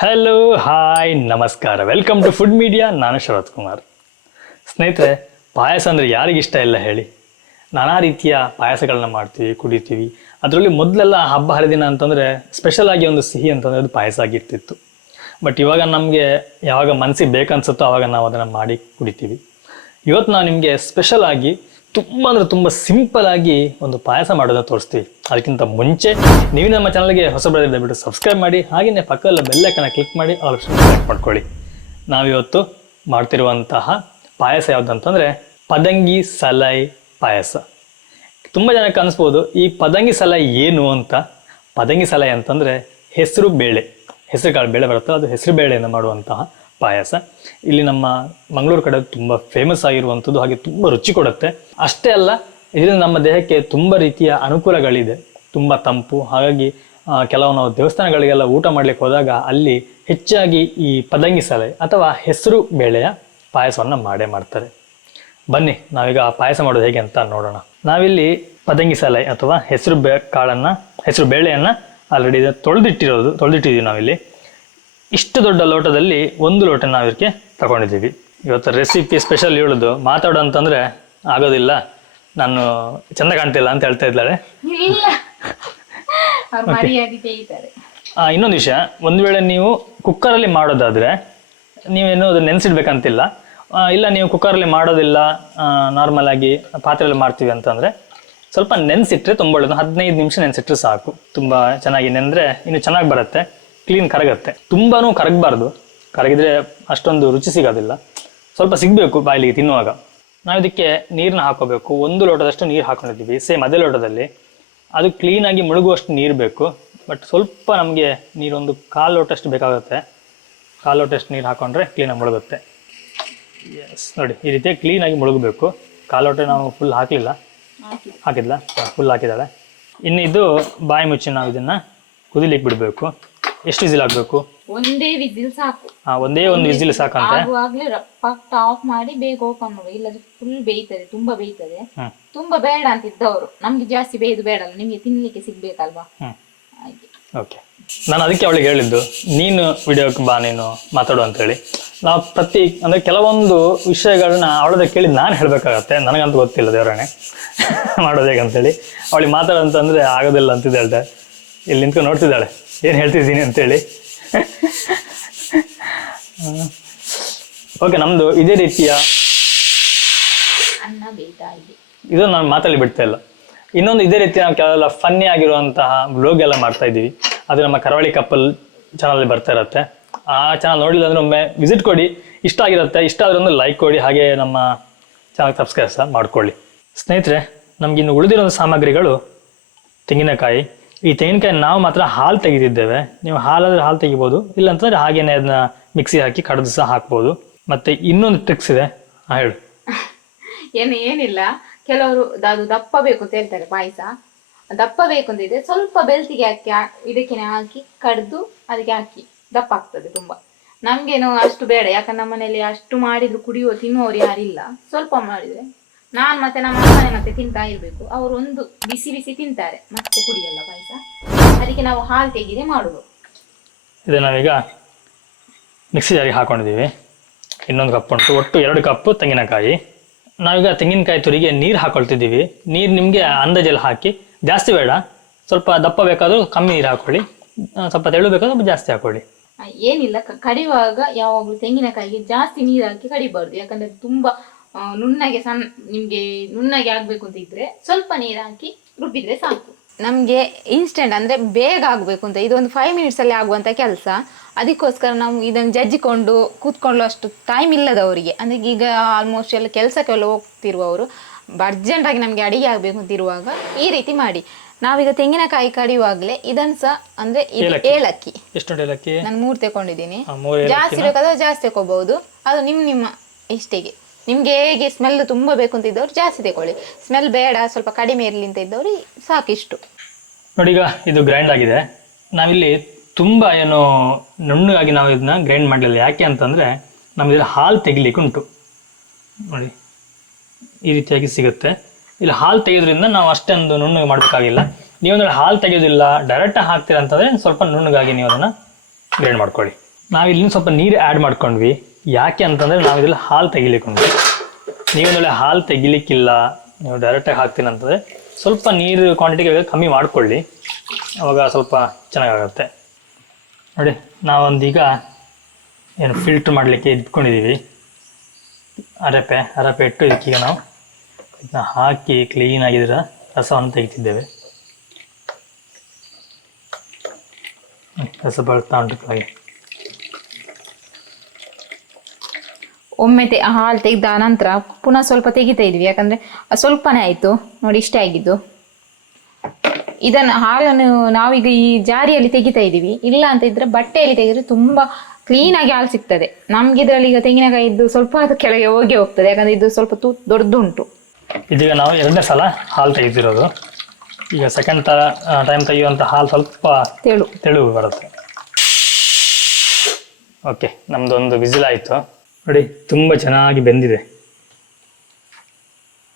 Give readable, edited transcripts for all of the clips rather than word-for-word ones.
Hello hi ನಮಸ್ಕಾರ, welcome to food media. ನಾನು ಶರತ್ ಕುಮಾರ್. ಸ್ನೇಹಿತರೆ, ಪಾಯಸ ಅಂದರೆ ಯಾರಿಗಿಷ್ಟ ಇಲ್ಲ ಹೇಳಿ. ನಾನಾ ರೀತಿಯ ಪಾಯಸಗಳನ್ನ ಮಾಡ್ತೀವಿ, ಕುಡಿತೀವಿ. ಅದರಲ್ಲಿ ಮೊದಲೆಲ್ಲ ಹಬ್ಬ ಹರಿದಿನ ಅಂತಂದರೆ ಸ್ಪೆಷಲ್ ಆಗಿ ಒಂದು ಸಿಹಿ ಅಂತಂದರೆ ಅದು ಪಾಯಸ ಆಗಿರ್ತಿತ್ತು. ಬಟ್ ಇವಾಗ ನಮಗೆ ಯಾವಾಗ ಮನಸ್ಸಿಗೆ ಬೇಕನ್ಸುತ್ತೋ ಆವಾಗ ನಾವು ಅದನ್ನು ಮಾಡಿ ಕುಡಿತೀವಿ. ಇವತ್ತು ನಾವು ನಿಮಗೆ ಸ್ಪೆಷಲ್ ಆಗಿ ತುಂಬ ಅಂದರೆ ತುಂಬ ಸಿಂಪಲ್ ಆಗಿ ಒಂದು ಪಾಯಸ ಮಾಡೋದನ್ನ ತೋರಿಸ್ತೀವಿ. ಅದಕ್ಕಿಂತ ಮುಂಚೆ ನೀವು ನಮ್ಮ ಚಾನಲ್ಗೆ ಹೊಸಬರಾದ್ರೆ ದಯವಿಟ್ಟು ಸಬ್ಸ್ಕ್ರೈಬ್ ಮಾಡಿ, ಹಾಗೆಯೇ ಪಕ್ಕದಲ್ಲಿ ಬೆಲ್ಲೈಕನ್ನ ಕ್ಲಿಕ್ ಮಾಡಿ ಆಲ್ ಆಪ್ಷನ್ ಸೆಲೆಕ್ಟ್ ಮಾಡ್ಕೊಳ್ಳಿ. ನಾವಿವತ್ತು ಮಾಡ್ತಿರುವಂತಹ ಪಾಯಸ ಯಾವುದಂತಂದರೆ ಪದಂಗಿ ಸಲೈ ಪಾಯಸ. ತುಂಬ ಜನಕ್ಕೆ ಅನಿಸ್ಬೋದು ಈ ಪದಂಗಿ ಸಲೈ ಏನು ಅಂತ. ಪದಂಗಿ ಸಲೈ ಅಂತಂದರೆ ಹೆಸರು ಬೇಳೆ, ಹೆಸರು ಕಾಳು ಬೇಳೆ ಬರುತ್ತೆ, ಅದು ಹೆಸರು ಬೇಳೆಯಿಂದ ಮಾಡುವಂತಹ ಪಾಯಸ. ಇಲ್ಲಿ ನಮ್ಮ ಮಂಗಳೂರು ಕಡೆ ತುಂಬ ಫೇಮಸ್ ಆಗಿರುವಂಥದ್ದು, ಹಾಗೆ ತುಂಬ ರುಚಿ ಕೊಡುತ್ತೆ. ಅಷ್ಟೇ ಅಲ್ಲ, ಇದರಿಂದ ನಮ್ಮ ದೇಹಕ್ಕೆ ತುಂಬ ರೀತಿಯ ಅನುಕೂಲಗಳಿದೆ. ತುಂಬ ತಂಪು. ಹಾಗಾಗಿ ಕೆಲವು ನಾವು ದೇವಸ್ಥಾನಗಳಿಗೆಲ್ಲ ಊಟ ಮಾಡ್ಲಿಕ್ಕೆ ಹೋದಾಗ ಅಲ್ಲಿ ಹೆಚ್ಚಾಗಿ ಈ ಪದಂಗಿ ಸಲೈ ಅಥವಾ ಹೆಸರು ಬೇಳೆಯ ಪಾಯಸವನ್ನು ಮಾಡೇ ಮಾಡ್ತಾರೆ. ಬನ್ನಿ ನಾವೀಗ ಆ ಪಾಯಸ ಮಾಡೋದು ಹೇಗೆ ಅಂತ ನೋಡೋಣ. ನಾವಿಲ್ಲಿ ಪದಂಗಿ ಸಲೈ ಅಥವಾ ಹೆಸರು ಬೇಳೆಯನ್ನು ಆಲ್ರೆಡಿ ತೊಳೆದಿಟ್ಟಿದ್ದೀವಿ. ನಾವಿಲ್ಲಿ ಇಷ್ಟು ದೊಡ್ಡ ಲೋಟದಲ್ಲಿ 1 ಲೋಟ ನಾವು ಇದಕ್ಕೆ ತಗೊಂಡಿದ್ದೀವಿ. ಇವತ್ತು ರೆಸಿಪಿ ಸ್ಪೆಷಲ್ ಹೇಳೋದು, ಮಾತಾಡೋ ಅಂತಂದರೆ ಆಗೋದಿಲ್ಲ, ನಾನು ಚೆಂದ ಕಾಣ್ತಿಲ್ಲ ಅಂತ ಹೇಳ್ತಾ ಇದ್ದಾಳೆ. ಇನ್ನೊಂದು ವಿಷಯ, ಒಂದು ವೇಳೆ ನೀವು ಕುಕ್ಕರಲ್ಲಿ ಮಾಡೋದಾದರೆ ನೀವೇನು ಅದು ನೆನೆಸಿಡ್ಬೇಕಂತಿಲ್ಲ. ಇಲ್ಲ ನೀವು ಕುಕ್ಕರಲ್ಲಿ ಮಾಡೋದಿಲ್ಲ, ನಾರ್ಮಲ್ ಆಗಿ ಪಾತ್ರೆಯಲ್ಲಿ ಮಾಡ್ತೀವಿ ಅಂತಂದರೆ ಸ್ವಲ್ಪ ನೆನೆಸಿಟ್ರೆ ತುಂಬ ಒಳ್ಳೆಯದು. 15 ನಿಮಿಷ ನೆನೆಸಿಟ್ರೆ ಸಾಕು. ತುಂಬ ಚೆನ್ನಾಗಿ ನೆಂದರೆ ಇನ್ನು ಚೆನ್ನಾಗಿ ಬರುತ್ತೆ, ಕ್ಲೀನ್ ಕರಗತ್ತೆ. ತುಂಬಾ ಕರಗಬಾರ್ದು, ಕರಗಿದ್ರೆ ಅಷ್ಟೊಂದು ರುಚಿ ಸಿಗೋದಿಲ್ಲ. ಸ್ವಲ್ಪ ಸಿಗಬೇಕು ಬಾಯಿಲಿಗೆ ತಿನ್ನುವಾಗ. ನಾವು ಇದಕ್ಕೆ ನೀರನ್ನ ಹಾಕೋಬೇಕು. 1 ಲೋಟದಷ್ಟು ನೀರು ಹಾಕೊಂಡಿದ್ದೀವಿ, ಸೇಮ್ ಅದೇ ಲೋಟದಲ್ಲಿ. ಅದು ಕ್ಲೀನಾಗಿ ಮುಳುಗುವಷ್ಟು ನೀರು ಬೇಕು. ಬಟ್ ಸ್ವಲ್ಪ ನಮಗೆ ನೀರು ಒಂದು 1/4 ಲೋಟಷ್ಟು ಬೇಕಾಗುತ್ತೆ. 1/4 ಲೋಟಷ್ಟು ನೀರು ಹಾಕೊಂಡ್ರೆ ಕ್ಲೀನಾಗಿ ಮುಳುಗುತ್ತೆ. ಎಸ್, ನೋಡಿ ಈ ರೀತಿ ಕ್ಲೀನಾಗಿ ಮುಳುಗಬೇಕು. 1/4 ಲೋಟ ನಾವು ಫುಲ್ ಹಾಕಿದ್ಲ ಫುಲ್ ಹಾಕಿದ್ದಾಳೆ. ಇನ್ನು ಇದು ಬಾಯಿ ಮುಚ್ಚಿ ನಾವು ಇದನ್ನು ಕುದಿಲಿಕ್ಕೆ ಬಿಡಬೇಕು. ಎಷ್ಟು ವಿಸಿಲ್ ಹಾಕಬೇಕು? ಒಂದೇ ವಿಸಿಲ್ ಸಾಕು. ಒಂದೇ ಒಂದು ವಿಸಿಲ್ ಸಾಕಂತೆ. ಆಗುವಾಗ್ಲೇ ರಪ್ಪ ಆಫ್ ಮಾಡಿ ಬೇಗ ಓಪನ್ ಮಾಡಿ, ಇಲ್ಲದ್ರೆ ಫುಲ್ ಬೇಯ್ತದೆ, ತುಂಬಾ ಬೇಯ್ತದೆ. ತುಂಬಾ ಬೇಡ ಅಂತಿದ್ದವರು, ನಮ್ಗೆ ಜಾಸ್ತಿ ಬೇಯ್ದು ಬೇಡಲ್ಲ, ನಿಮ್ಗೆ ತಿನ್ಲಿಕ್ಕೆ ಸಿಗ್ಬೇಕಲ್ವಾ. ಓಕೆ, ನಾನು ಅದಕ್ಕೆ ಅವಳಿಗೆ ಹೇಳಿದ್ದು, ನೀನು ವಿಡಿಯೋಕ್ಕೆ ಬಾ, ನೀನು ಮಾತಾಡು ಅಂತ ಹೇಳಿ. ನಾವು ಅಂದ್ರೆ ಕೆಲವೊಂದು ವಿಷಯಗಳನ್ನ ಅವಳದ ಕೇಳಿ ನಾನು ಹೇಳ್ಬೇಕಾಗತ್ತೆ. ನನಗಂತ ಗೊತ್ತಿಲ್ಲ ದೇವರಾಣೆ ಮಾಡೋದು ಹೇಗಂತೇಳಿ. ಅವಳಿಗೆ ಮಾತಾಡಂತಂದ್ರೆ ಆಗೋದಿಲ್ಲ ಅಂತಿದ್ದಾಳೆ. ಇಲ್ಲಿ ನಿಂತ್ಕೊಂಡು ನೋಡ್ತಿದ್ದಾಳೆ ಏನು ಹೇಳ್ತಿದ್ದೀನಿ ಅಂತೇಳಿ. ಓಕೆ, ನಮ್ದು ಇದೇ ರೀತಿಯ ಇದು ನಾನು ಮಾತಾಡಿ ಬಿಡ್ತಾ ಇಲ್ಲ. ಇನ್ನೊಂದು ಇದೇ ರೀತಿ ನಾವು ಕೆಲವೆಲ್ಲ ಫನ್ನಿ ಆಗಿರುವಂತಹ ವ್ಲೋಗ್ ಎಲ್ಲ ಮಾಡ್ತಾ ಇದ್ದೀವಿ. ಅದು ನಮ್ಮ ಕರಾವಳಿ ಕಪ್ಪಲ್ ಚಾನಲ್ ಬರ್ತಾ ಇರುತ್ತೆ. ಆ ಚಾನಲ್ ನೋಡಿಲ್ಲ ಅಂದ್ರೆ ಒಮ್ಮೆ ವಿಸಿಟ್ ಕೊಡಿ. ಇಷ್ಟ ಆಗಿರುತ್ತೆ, ಇಷ್ಟ ಆದ್ರೆ ಒಂದು ಲೈಕ್ ಕೊಡಿ, ಹಾಗೆ ನಮ್ಮ ಚಾನಲ್ ಸಬ್ಸ್ಕ್ರೈಬ್ ಸಹ ಮಾಡ್ಕೊಳ್ಳಿ. ಸ್ನೇಹಿತರೆ, ನಮಗಿನ್ನು ಉಳಿದಿರೋ ಸಾಮಗ್ರಿಗಳು ತೆಂಗಿನಕಾಯಿ. ಈ ತೆಂಗಿನಕಾಯಿ ನಾವು ಮಾತ್ರ ಹಾಲು ತೆಗೆದಿದ್ದೇವೆ. ನೀವು ಹಾಲಾದ್ರೆ ಹಾಲು ತೆಗಿಬೋದು, ಇಲ್ಲಾಂತಂದ್ರೆ ಹಾಗೇನೆ ಅದನ್ನ ಮಿಕ್ಸಿ ಹಾಕಿ ಕಡ್ದು ಸಹ ಹಾಕ್ಬೋದು. ಮತ್ತೆ ಇನ್ನೊಂದು ಟ್ರಿಕ್ಸ್ ಇದೆ, ಹೇಳು. ಏನಿಲ್ಲ, ಕೆಲವರು ಅದು ದಪ್ಪ ಬೇಕು ಅಂತ ಹೇಳ್ತಾರೆ. ಪಾಯಸ ದಪ್ಪ ಬೇಕು ಅಂತ ಇದೆ, ಸ್ವಲ್ಪ ಬೆಳ್ತಿಗೆ ಹಾಕಿ ಇದಕ್ಕೆ ಹಾಕಿ ಕಡ್ದು ಅದಕ್ಕೆ ಹಾಕಿ ದಪ್ಪ ಆಗ್ತದೆ ತುಂಬಾ. ನಮ್ಗೇನು ಅಷ್ಟು ಬೇಡ, ಯಾಕಂದ್ರೆ ನಮ್ಮ ಮನೇಲಿ ಅಷ್ಟು ಮಾಡಿದ್ರು ತಿನ್ನುವವರು ಯಾರಿಲ್ಲ. ಸ್ವಲ್ಪ ಮಾಡಿದ್ರೆ ನಾನು ಮತ್ತೆ ನಮ್ಮ ಅಮ್ಮನೇ ಮತ್ತೆ ತಿಂತಾ ಇರ್ಬೇಕು. ಅವರು ಒಂದು ಬಿಸಿ ಬಿಸಿ ತಿಂತಾರೆ, ಮತ್ತೆ ಕುಡಿಯಲ್ಲ ಪಾಯಸ. ಅದಕ್ಕೆ ನಾವು ಹಾಲು ತೆಗೆದೇ ಮಾಡುದು. ಇದು ನಾವೀಗ ಮಿಕ್ಸಿ ಜಾರಿಗೆ ಹಾಕೊಂಡಿದ್ದೀವಿ. ಇನ್ನೊಂದು ಕಪ್ ಉಂಟು, ಒಟ್ಟು 2 ಕಪ್ ತೆಂಗಿನಕಾಯಿ. ನಾವೀಗ ತೆಂಗಿನಕಾಯಿ ತುರಿಗೆ ನೀರು ಹಾಕೊಳ್ತಿದ್ದೀವಿ. ನೀರು ನಿಮಗೆ ಅಂದಾಜಲ್ಲಿ ಹಾಕಿ, ಜಾಸ್ತಿ ಬೇಡ. ಸ್ವಲ್ಪ ದಪ್ಪ ಬೇಕಾದ್ರೂ ಕಮ್ಮಿ ನೀರು ಹಾಕೊಳ್ಳಿ, ಸ್ವಲ್ಪ ತೆಳು ಬೇಕಾದ್ರೂ ಜಾಸ್ತಿ ಹಾಕೊಳ್ಳಿ. ಏನಿಲ್ಲ, ಕಡಿಯುವಾಗ ಯಾವಾಗಲೂ ತೆಂಗಿನಕಾಯಿಗೆ ಜಾಸ್ತಿ ನೀರು ಹಾಕಿ ಕಡಿಬಾರ್ದು. ಯಾಕಂದ್ರೆ ತುಂಬಾ ನುಣ್ಣಗೆ ನಿಮ್ಗೆ ನುಣ್ಣಗೆ ಆಗ್ಬೇಕು ಅಂತ ಇದ್ರೆ ಸ್ವಲ್ಪ ನೀರು ಹಾಕಿ ರುಬ್ಬಿದ್ರೆ ಸಾಕು. ನಮ್ಗೆ ಇನ್ಸ್ಟೆಂಟ್ ಅಂದ್ರೆ ಬೇಗ ಆಗ್ಬೇಕು ಅಂತ, ಇದೊಂದು 5 ಮಿನಿಟ್ಸ್ ಅಲ್ಲಿ ಆಗುವಂತ ಕೆಲಸ. ಅದಕ್ಕೋಸ್ಕರ ನಾವು ಇದನ್ನು ಜಜ್ಜಿಕೊಂಡು ಕೂತ್ಕೊಳ್ಳೋ ಅಷ್ಟು ಟೈಮ್ ಇಲ್ಲದವರಿಗೆ, ಅಂದ್ರೆ ಈಗ ಆಲ್ಮೋಸ್ಟ್ ಎಲ್ಲ ಕೆಲಸಕ್ಕೆಲ್ಲ ಹೋಗ್ತಿರುವವರು, ಅರ್ಜೆಂಟಾಗಿ ನಮಗೆ ಅಡಿಗೆ ಆಗ್ಬೇಕು ಅಂತಿರುವಾಗ ಈ ರೀತಿ ಮಾಡಿ. ನಾವೀಗ ತೆಂಗಿನಕಾಯಿ ಕಡಿಯುವಾಗಲೇ ಇದನ್ನು ಸಹ ಅಂದ್ರೆ ಏಲಕ್ಕಿ, ನಾನು 3 ತಗೊಂಡಿದ್ದೀನಿ. ಜಾಸ್ತಿ ಬೇಕಾದ್ರೆ ಜಾಸ್ತಿ ತಗೋಬಹುದು, ಅದು ನಿಮ್ಮ ಇಷ್ಟೆಗೆ. ನಿಮ್ಗೆ ಹೇಗೆ ಸ್ಮೆಲ್ ತುಂಬಾ ಬೇಕು ಅಂತ ಇದ್ದವ್ರು ಜಾಸ್ತಿ ತಗೊಳ್ಳಿ, ಸ್ಮೆಲ್ ಬೇಡ ಸ್ವಲ್ಪ ಕಡಿಮೆ ಇರಲಿ ಅಂತ ಇದ್ದವ್ರು ಸಾಕಿಷ್ಟು. ನೋಡಿ, ಈಗ ಇದು ಗ್ರೈಂಡ್ ಆಗಿದೆ. ನಾವಿಲ್ಲಿ ತುಂಬ ಏನು ನುಣ್ಣಗಾಗಿ ನಾವು ಇದನ್ನ ಗ್ರೈಂಡ್ ಮಾಡಲಿಲ್ಲ. ಯಾಕೆ ಅಂತಂದರೆ ನಮ್ಗೆ ಹಾಲು ತೆಗಿಲಿಕ್ಕೆ ಉಂಟು. ನೋಡಿ ಈ ರೀತಿಯಾಗಿ ಸಿಗುತ್ತೆ. ಇಲ್ಲಿ ಹಾಲು ತೆಗೆಯೋದ್ರಿಂದ ನಾವು ಅಷ್ಟೊಂದು ನುಣ್ಣಗೆ ಮಾಡಬೇಕಾಗಿಲ್ಲ. ನೀವೊಂದು ಹಾಲು ತೆಗೆಯೋದಿಲ್ಲ, ಡೈರೆಕ್ಟಾಗಿ ಹಾಕ್ತೀರಾ ಅಂತಂದರೆ ಸ್ವಲ್ಪ ನುಣ್ಣಗಾಗಿ ನೀವು ಅದನ್ನು ಗ್ರೈಂಡ್ ಮಾಡ್ಕೊಳ್ಳಿ. ನಾವಿಲ್ಲಿ ಸ್ವಲ್ಪ ನೀರು ಆ್ಯಡ್ ಮಾಡ್ಕೊಂಡ್ವಿ. ಯಾಕೆ ಅಂತಂದರೆ ನಾವಿದ್ರಲ್ಲಿ ಹಾಲು ತೆಗಿಲಿಕ್ಕೊಂಡ್ವಿ. ನೀವೊಂದೊಳ್ಳೆ ಹಾಲು ತೆಗಿಲಿಕ್ಕಿಲ್ಲ, ನೀವು ಡೈರೆಕ್ಟಾಗಿ ಹಾಕ್ತೀನಿ ಅಂತಂದರೆ ಸ್ವಲ್ಪ ನೀರು ಕ್ವಾಂಟಿಟಿಗೆ ಕಮ್ಮಿ ಮಾಡಿಕೊಳ್ಳಿ, ಅವಾಗ ಸ್ವಲ್ಪ ಚೆನ್ನಾಗಾಗುತ್ತೆ. ನೋಡಿ ನಾವೊಂದೀಗ ಏನು ಫಿಲ್ಟ್ರ್ ಮಾಡಲಿಕ್ಕೆ ಇಟ್ಕೊಂಡಿದ್ದೀವಿ. ಅರಪೆ ಇಟ್ಟು ಇದಕ್ಕೀಗ ನಾವು ಇದನ್ನ ಹಾಕಿ ಕ್ಲೀನಾಗಿದ್ದರ ರಸವನ್ನು ತೆಗಿತಿದ್ದೇವೆ. ರಸ ಬಳ್ತಾ ಉಂಟು ಕೆಳಗೆ. ಒಮ್ಮೆ ಹಾಲು ತೆಗೆದ ನಂತರ ಪುನಃ ಸ್ವಲ್ಪ ತೆಗಿತಾ ಇದ್ವಿ, ಯಾಕಂದರೆ ಸ್ವಲ್ಪನೇ ಆಯಿತು ನೋಡಿ, ಇಷ್ಟೇ ಆಗಿದ್ದು. ಇದನ್ನು ಹಾಲನ್ನು ನಾವೀಗ ಈ ಜಾರಿಯಲ್ಲಿ ತೆಗಿತಾ ಇದ್ದೀವಿ. ಇಲ್ಲ ಅಂತ ಇದ್ದರೆ ಬಟ್ಟೆಯಲ್ಲಿ ತೆಗೆದ್ರೆ ತುಂಬ ಕ್ಲೀನಾಗಿ ಹಾಲು ಸಿಗ್ತದೆ. ನಮ್ಗೆ ಇದರಲ್ಲಿ ಈಗ ತೆಂಗಿನಕಾಯಿ ಇದ್ದು ಸ್ವಲ್ಪ ಅದು ಕೆಳಗೆ ಹೋಗ್ತದೆ, ಯಾಕಂದರೆ ಇದು ಸ್ವಲ್ಪ ದೊಡ್ಡದುಂಟು. ಇದೀಗ ನಾವು 2ನೇ ಸಲ ಹಾಲು ತೆಗೆದಿರೋದು. ಈಗ ಸೆಕೆಂಡ್ ಟೈಮ್ ತೆಗೆಯುವಂಥ ಹಾಲು ಸ್ವಲ್ಪ ತೆಳು ಬರುತ್ತೆ. ಓಕೆ, ನಮ್ಮದೊಂದು ವಿಸಿಲ್ ಆಯಿತು ನೋಡಿ, ತುಂಬ ಚೆನ್ನಾಗಿ ಬೆಂದಿದೆ.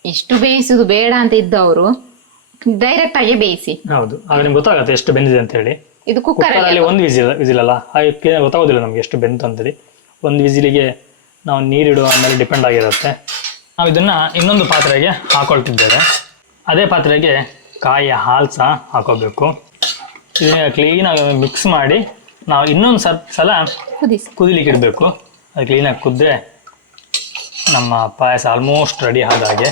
ಎಷ್ಟು ಬೇಯಿಸುದು ಬೇಡ ಅಂತ ಇದ್ದವರು ಡೈರೆಕ್ಟ್ ಆಗಿ ಬೇಯಿಸಿ. ಹೌದು, ಆಗ ನಿಮ್ಗೆ ಗೊತ್ತಾಗುತ್ತೆ ಎಷ್ಟು ಬೆಂದಿದೆ ಅಂತ ಹೇಳಿ. ಇದು ಕುಕ್ಕರಲ್ಲಿ ಒಂದು ವಿಸಿಲ್ ಅಲ್ಲ, ಹಾಗೆ ಗೊತ್ತಾಗೋದಿಲ್ಲ ನಮ್ಗೆ ಎಷ್ಟು ಬೆಂತು ಅಂತೇಳಿ. ಒಂದು ವಿಸಿಲಿಗೆ ನಾವು ನೀರಿಡುವ ಮೇಲೆ ಡಿಪೆಂಡ್ ಆಗಿರುತ್ತೆ. ನಾವು ಇದನ್ನು ಇನ್ನೊಂದು ಪಾತ್ರೆಗೆ ಹಾಕೊಳ್ತಿದ್ದೇವೆ. ಅದೇ ಪಾತ್ರೆಗೆ ಕಾಯಿಯ ಹಾಲು ಸಹ ಹಾಕೋಬೇಕು. ಇದನ್ನ ಕ್ಲೀನಾಗಿ ಮಿಕ್ಸ್ ಮಾಡಿ ನಾವು ಇನ್ನೊಂದು ಸಲ ಕುದಿಲಿಕ್ಕೆ ಇಡಬೇಕು. ಅದು ಕ್ಲೀನಾಗಿ ಕುದ್ರೆ ನಮ್ಮ ಪಾಯಸ ಆಲ್ಮೋಸ್ಟ್ ರೆಡಿ ಆದ ಹಾಗೆ.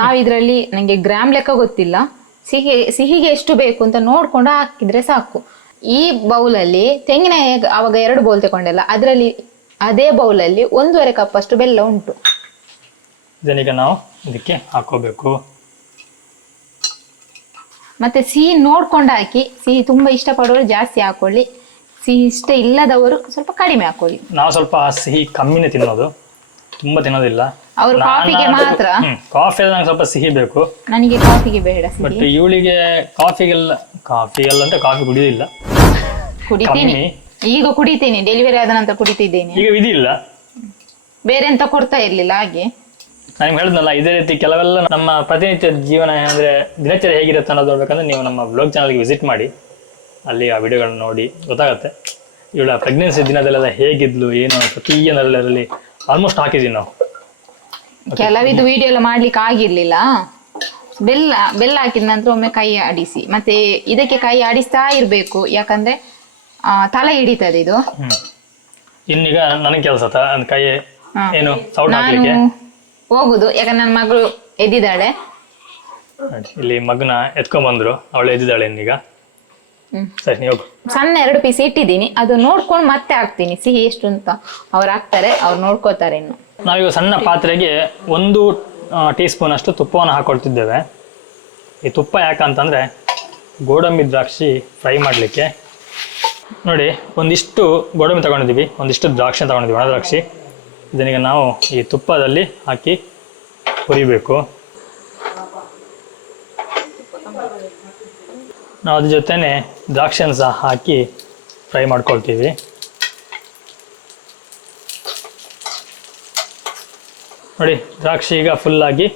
ನಾವು ಇದರಲ್ಲಿ ನನಗೆ ಗ್ರಾಮ್ ಲೆಕ್ಕ ಗೊತ್ತಿಲ್ಲ, ಸಿಹಿಗೆ ಎಷ್ಟು ಬೇಕು ಅಂತ ನೋಡ್ಕೊಂಡು ಹಾಕಿದ್ರೆ ಸಾಕು. ಈ ಬೌಲಲ್ಲಿ ತೆಂಗಿನ ಆವಾಗ 2 ಬೌಲ್ ತಗೊಂಡೆಲ್ಲ, ಅದರಲ್ಲಿ ಅದೇ ಬೌಲಲ್ಲಿ 1.5 ಕಪ್ ಅಷ್ಟು ಬೆಲ್ಲ ಉಂಟು. ಇದನ್ನೀಗ ನಾವು ಇದಕ್ಕೆ ಹಾಕೋಬೇಕು. ಮತ್ತೆ ಸಿಹಿ ನೋಡ್ಕೊಂಡು ಹಾಕಿ. ಸಿಹಿ ತುಂಬಾ ಇಷ್ಟಪಡೋರು ಜಾಸ್ತಿ ಹಾಕೊಳ್ಳಿ, ಸಿಹಿ ಇಷ್ಟ ಇಲ್ಲದವರು ಸ್ವಲ್ಪ ಕಡಿಮೆ ಹಾಕೊಳ್ಳಿ. ನಾವು ಸ್ವಲ್ಪ ಸಿಹಿ ಕಮ್ಮಿನೇ ತಿನ್ನೋದು, ತುಂಬಾ ತಿನ್ನೋದಿಲ್ಲ. ಅವರು ಕಾಫಿಗೆ ಮಾತ್ರ. ಕಾಫಿ ನಂಗೆ ಸ್ವಲ್ಪ ಸಿಹಿ ಬೇಕು, ನನಗೆ ಕಾಫಿಗೆ ಬೇಡ. ಬಟ್ ಇವಳಿಗೆ ಕಾಫಿಗೆಲ್ಲ ಅಂತ ಕಾಫಿ ಕುಡಿಯೋದಿಲ್ಲ. ಕುಡಿತೀನಿ, ಈಗ ಕುಡಿತೀನಿ, ಡೆಲಿವರಿ ಆದ ನಂತರ ಕುಡಿತಿದ್ದೇನೆ. ಈಗ ವಿಧಿ ಇಲ್ಲ, ಬೇರೆ ಎಂತ ಕೊಡ್ತಾ ಇರ್ಲಿಲ್ಲ. ಹಾಗೆ ನಾನು ಹೇಳಿದ್ನಲ್ಲ, ಇದೇ ರೀತಿ ಕೆಲವೆಲ್ಲ ನಮ್ಮ ಪ್ರತಿನಿತ್ಯ ಜೀವನ ಅಂದರೆ ದಿನಚರಿ ಹೇಗಿರುತ್ತೆ ಅನ್ನೋದು ನೋಡ್ಬೇಕಂದ್ರೆ ನೀವು ನಮ್ಮ ಬ್ಲಾಗ್ ಚಾನಲ್ಗೆ ವಿಸಿಟ್ ಮಾಡಿ, ಅಲ್ಲಿ ಆ ವಿಡಿಯೋಗಳನ್ನ ನೋಡಿ ಗೊತ್ತಾಗುತ್ತೆ. ಇವಳ ಪ್ರೆಗ್ನೆನ್ಸಿ ದಿನದಲ್ಲೆಲ್ಲ ಹೇಗಿದ್ಲು ಏನು ಪ್ರತಿಯೊಂದರಲ್ಲಿ ಆಲ್ಮೋಸ್ಟ್ ಹಾಕಿದ್ದೀವಿ ನಾವು. ಕೆಲವಿದು ವಿಡಿಯೋ ಎಲ್ಲ ಮಾಡ್ಲಿಕ್ಕೆ ಆಗಿರ್ಲಿಲ್ಲ. ಬೆಲ್ಲ ಹಾಕಿದ ನಂತರ ಒಮ್ಮೆ ಕೈ ಆಡಿಸಿ, ಮತ್ತೆ ಇದಕ್ಕೆ ಕೈ ಆಡಿಸ್ತಾ ಇರ್ಬೇಕು, ಯಾಕಂದ್ರೆ ತಲೆ ಹಿಡಿತದೆ ಇದು. ಇನ್ನೀಗ ನನಗೆ ಕೆಲಸ ಕೈ ಏನು ಸೌಂಡ್ ಹಾಕ್ಲಿಕ್ಕೆ ಹೋಗುದು, ಯಾಕಂದ್ರೆ ನನ್ನ ಮಗಳು ಎದ್ದಿದ್ದಾಳೆ. ಇಲ್ಲಿ ಮಗನ ಎತ್ಕೊಂಡ್ಬಂದ್ರು, ಅವಳು ಎದ್ದಿದ್ದಾಳೆ ಇನ್ನೀಗ. ಸರಿ, ನೀವು ಸಣ್ಣ 2 ಪೀಸ್ ಇಟ್ಟಿದ್ದೀನಿ, ಅದು ನೋಡ್ಕೊಂಡು ಮತ್ತೆ ಹಾಕ್ತೀನಿ. ಸಿಹಿ ಎಷ್ಟು ಅಂತ ಅವ್ರು ಹಾಕ್ತಾರೆ, ಅವ್ರು ನೋಡ್ಕೋತಾರೆ. ಇನ್ನು ನಾವೀಗ ಸಣ್ಣ ಪಾತ್ರೆಗೆ 1 ಟೀ ಸ್ಪೂನ್ ಅಷ್ಟು ತುಪ್ಪವನ್ನು ಹಾಕೊಳ್ತಿದ್ದೇವೆ. ಈ ತುಪ್ಪ ಯಾಕಂತಂದರೆ ಗೋಡಂಬಿ ದ್ರಾಕ್ಷಿ ಫ್ರೈ ಮಾಡಲಿಕ್ಕೆ. ನೋಡಿ, ಒಂದಿಷ್ಟು ಗೋಡಂಬಿ ತಗೊಂಡಿದ್ದೀವಿ, ಒಂದಿಷ್ಟು ದ್ರಾಕ್ಷಿ ತಗೊಂಡಿದ್ದೀವಿ, ಒಣ ದ್ರಾಕ್ಷಿ. ಇದನ್ನೀಗ ನಾವು ಈ ತುಪ್ಪದಲ್ಲಿ ಹಾಕಿ ಹುರಿಬೇಕು. ನಾವು ಅದ್ರ ಜೊತೆನೆ ದ್ರಾಕ್ಷಿಯನ್ನು ಸಹ ಹಾಕಿ ಫ್ರೈ ಮಾಡ್ಕೊಳ್ತೀವಿ. ನೋಡಿ, ದ್ರಾಕ್ಷಿ ಈಗ ಫುಲ್ಲಾಗಿ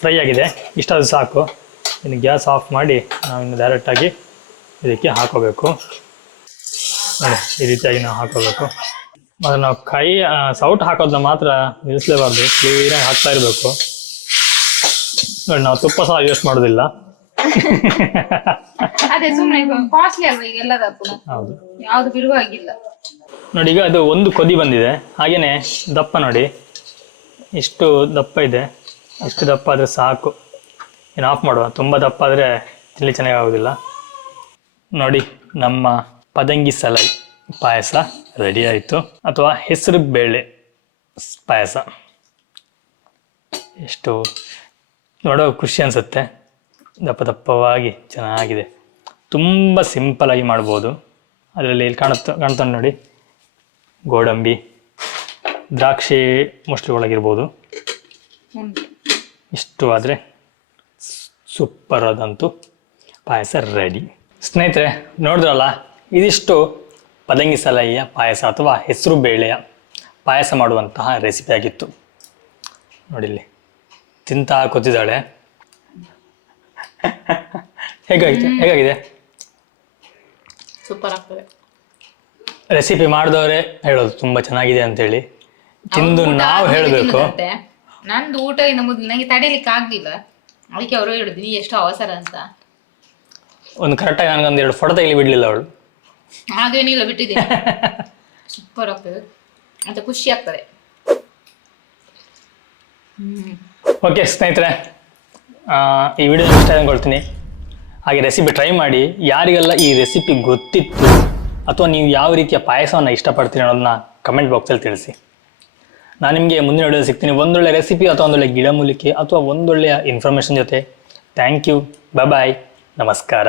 ಫ್ರೈ ಆಗಿದೆ, ಇಷ್ಟಾದರೂ ಸಾಕು. ಇನ್ನು ಗ್ಯಾಸ್ ಆಫ್ ಮಾಡಿ ನಾವಿನ್ನು ಡೈರೆಕ್ಟಾಗಿ ಇದಕ್ಕೆ ಹಾಕೋಬೇಕು. ನೋಡಿ, ಈ ರೀತಿಯಾಗಿ ನಾವು ಹಾಕೋಬೇಕು. ಮತ್ತು ನಾವು ಸೌಟ್ ಹಾಕೋದನ್ನ ಮಾತ್ರ ನಿಲ್ಲಿಸಲೇಬಾರ್ದು, ಕ್ಲೀನಾಗಿ ಹಾಕ್ತಾ ಇರಬೇಕು. ನೋಡಿ, ನಾವು ತುಪ್ಪ ಸಹ ಯೂಸ್ ಮಾಡೋದಿಲ್ಲ. ಅದೇ ಸುಮ್ಮನೆ ಕಾಸ್ಟ್ಲಿ ಅಲ್ವಾ ಈಗ ಎಲ್ಲದಕ್ಕೂ. ಹೌದು, ಯಾವುದು ಬಿಡುವಾಗಿಲ್ಲ. ನೋಡಿ, ಈಗ ಅದು 1 ಕೊದಿ ಬಂದಿದೆ. ಹಾಗೇನೆ ದಪ್ಪ ನೋಡಿ, ಇಷ್ಟು ದಪ್ಪ ಇದೆ. ಇಷ್ಟು ದಪ್ಪ ಆದರೆ ಸಾಕು. ಇನ್ನು ಆಫ್ ಮಾಡುವ, ತುಂಬ ದಪ್ಪ ಆದರೆ ತಿಳಿ ಚೆನ್ನಾಗಾಗೋದಿಲ್ಲ. ನೋಡಿ, ನಮ್ಮ ಪದಂಗಿ ಸಲೈ ಪಾಯಸ ರೆಡಿ ಆಯಿತು, ಅಥವಾ ಹೆಸರು ಬೇಳೆ ಪಾಯಸ. ಎಷ್ಟು ನೋಡೋ ಖುಷಿ ಅನಿಸುತ್ತೆ, ದಪ್ಪ ದಪ್ಪವಾಗಿ ಚೆನ್ನಾಗಿದೆ. ತುಂಬ ಸಿಂಪಲಾಗಿ ಮಾಡ್ಬೋದು. ಅದರಲ್ಲಿ ಇಲ್ಲಿ ಕಾಣ್ತಾ ನೋಡಿ, ಗೋಡಂಬಿ ದ್ರಾಕ್ಷಿ ಮೋಸ್ಟ್ಲಿ ಒಳಗಿರ್ಬೋದು. ಇಷ್ಟು ಆದರೆ ಸೂಪರ್ ಆದಂತೂ ಪಾಯಸ ರೆಡಿ. ಸ್ನೇಹಿತರೆ, ನೋಡಿದ್ರಲ್ಲ, ಇದಿಷ್ಟು ಪದಂಗಿ ಸಲೈಯ ಪಾಯಸ ಅಥವಾ ಹೆಸರು ಬೇಳೆಯ ಪಾಯಸ ಮಾಡುವಂತಹ ರೆಸಿಪಿ ಆಗಿತ್ತು. ನೋಡಿಲ್ಲಿ ತಿಂತ ಕೂತಿದ್ದಾಳೆ. ಹೇಗಾಗಿದೆ? ಸೂಪರ್ ಆಗ್ತದೆ. ರೆಸಿಪಿ ಮಾಡಿದವರೇ ಹೇಳೋದು ತುಂಬ ಚೆನ್ನಾಗಿದೆ ಅಂತೇಳಿ, ತಿಂದು ಅವ್ರು ಊಟ ನಾವು ಆದ್ಮೇಲೆ ಹೇಳಬೇಕು. ತಿನ್ನೋದಂತೆ. ನಂದು ಊಟ ಇನ್ನು ಮೊದಲು ನನಗೆ ತಡೀಲಿಕ್ಕೆ ಆಗ್ಲಿಲ್ಲ, ಅದಕ್ಕೆ ಅವರು ಹೇಳುದು ನೀ ಎಷ್ಟು ಅವಸರ ಅಂತ. ಒಂದು ಕರೆಕ್ಟಾಗಿ ನನಗೊಂದು 2 ಫೋಟೋ ತೆಗಿಲಿ ಬಿಡಲಿಲ್ಲ ಅವಳು. ಹಾಗೇನಿಲ್ಲ, ಬಿಟ್ಟಿದ್ದೀನಿ. ಸೂಪರ್ ಆಗ್ತದೆ ಅಂತ ಖುಷಿ ಆಗ್ತದೆ. ಓಕೆ ಸ್ನೇಹಿತರೆ, ಈ ವಿಡಿಯೋ ಇಷ್ಟ ಅಂದ್ಕೊಳ್ತೀನಿ. ಹಾಗೆ ರೆಸಿಪಿ ಟ್ರೈ ಮಾಡಿ. ಯಾರಿಗೆಲ್ಲ ಈ ರೆಸಿಪಿ ಗೊತ್ತಿತ್ತು ಅಥವಾ ನೀವು ಯಾವ ರೀತಿಯ ಪಾಯಸವನ್ನು ಇಷ್ಟಪಡ್ತೀರಿ ಅನ್ನೋದನ್ನ ಕಮೆಂಟ್ ಬಾಕ್ಸಲ್ಲಿ ತಿಳಿಸಿ. ನಾನು ನಿಮಗೆ ಮುಂದಿನ ವಿಡಿಯೋ ಸಿಗ್ತೀನಿ ಒಂದೊಳ್ಳೆ ರೆಸಿಪಿ ಅಥವಾ ಒಂದೊಳ್ಳೆ ಗಿಡಮೂಲಿಕೆ ಅಥವಾ ಒಂದೊಳ್ಳೆಯ ಇನ್ಫಾರ್ಮೇಷನ್ ಜೊತೆ. ಥ್ಯಾಂಕ್ ಯು, ಬಾಯ್, ನಮಸ್ಕಾರ.